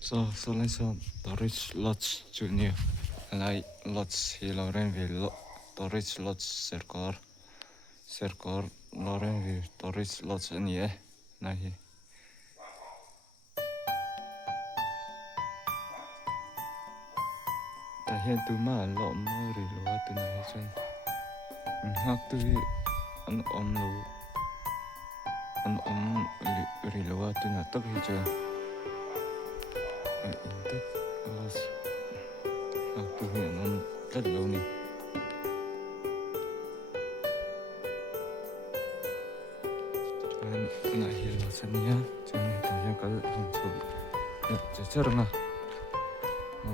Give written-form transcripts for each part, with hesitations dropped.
So let's Doris Lots Junior. Like Lots he Lauren will Doris Lots Circle Lauren will Doris Lots and yeah. Nahi. Ta hiện tu mà lọ mơ rì lúa tu này chân. Hắc tu an lu an rì lúa tu này tắc hi chân. In tắc Lots hắc tu hiện an rất lâu nè. Nah hilang senia jangan tanya kalau untuk jajar ngah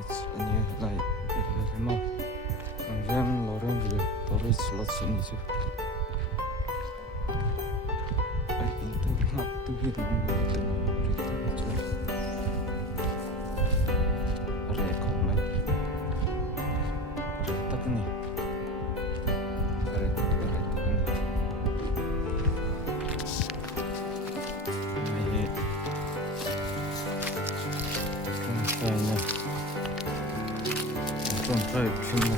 senia lai dari mah yang loreng beli terus slot sini sih itu nak tuh hilang itu jajar rekod mai tak nih 좀 잘 피우네.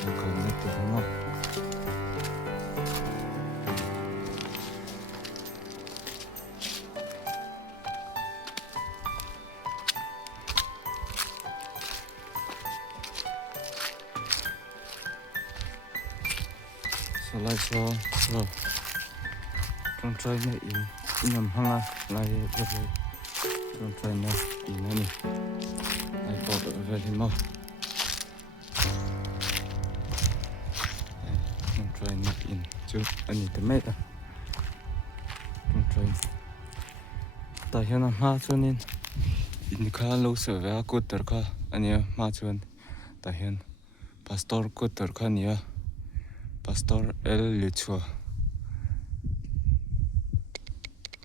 좀 가는데 되나? 살아서 좀 잘네 이놈 하나 나의 저를 좀 잘네 이놈이 I bought it very much. I'm trying not in. So I need to make it. I'm trying. Tại hiện mà cho nên in khá lâu sợ về cốt tử khá anh em mà cho nên tại hiện pastor cốt tử khá nia pastor El Lichua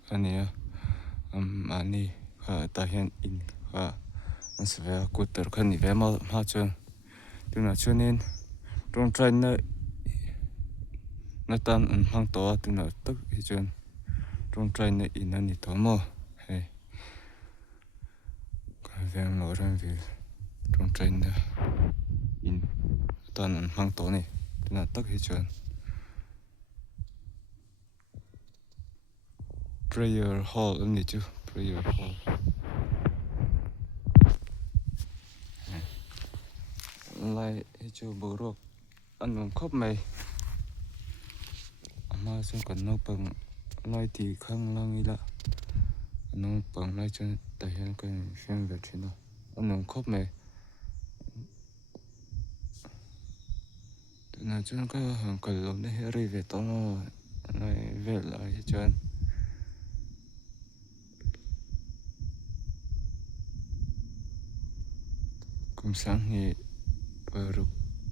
anh em anh tại hiện in khá anh sẽ về cốt tử khá nia về mà cho nên cho nên trong trái nó tan hàng to thì nó tức thì chuyện trong trái này in anh to mà hay cái việc nó rằng vì trong trái này in tan hàng to này thì nó tức thì chuyện prayer hall anh chứ prayer hall lại cho bố ruột ăn uống khóc mày mà xong còn nó bằng lại thì không lo nghĩ là nó bằng lại cho tại hiện cần xem về chuyện đó ăn uống khóc mày tụi nó cho cái hàng cần lồng để hết về tao nó lại về lại cho anh cũng sáng thì baru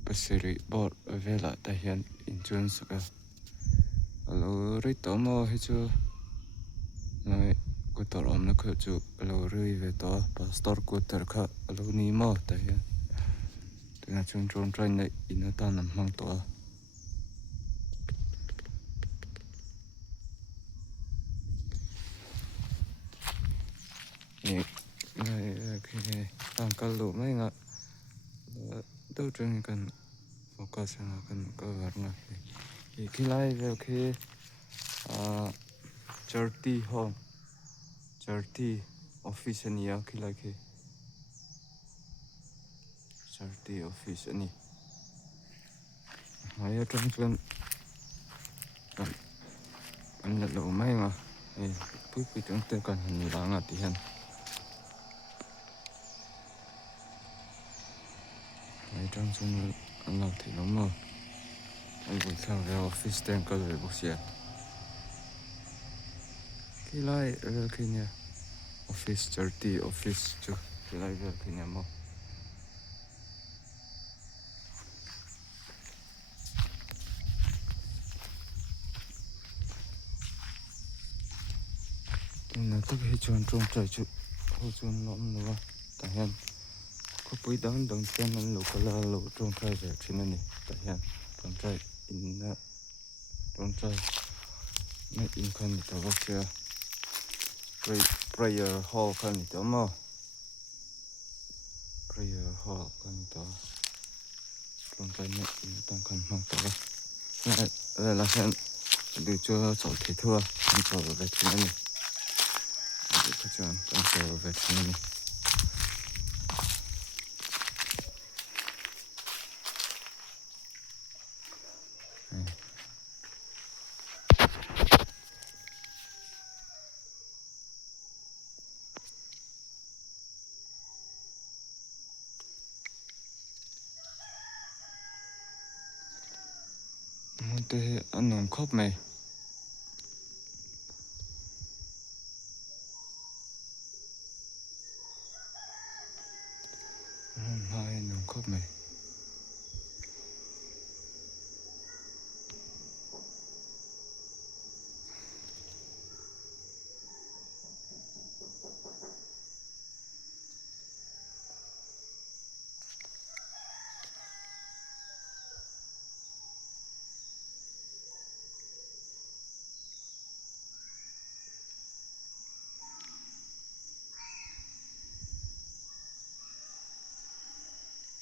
pesiri bor về lại tại hiện insurance cả alo ri to mo he chu nai ko tor om na kho chu alo ri ve to pastor ko tar kha alo ni mo ta ya tu na chung chung train nei in ta nam hang to ni nai cái tang kal lu mai nga đâu chung kan focus na kan cover na ki lai ve ki charity home charity office ni ya ki lai ki charity office ni hay trong chuyện anh là lâu mấy mà bút bị tưởng tượng cần hình đáng là tiền hay trong chuyện anh làm thì lắm mà anh cũng theo về office tên có về bút xe cái lại về cái nhà office charity office chứ cái lại về cái nhà mà nó tất hết chuyện trong trời chứ không chuyện lắm nữa tại hiện có bụi đắng đồng tiền nó lục là lục trong trời về trên này tại hiện trong trời in trong trời nó in con thì tao chưa rồi prayer hall kan itu mo prayer hall kan itu long cái này đang cần mang tới này là hiện được cho cháu thế thua không cháu về thế này được cái chuyện đang cháu về thế này thế anh nồng khóc mày hai nồng khóc mày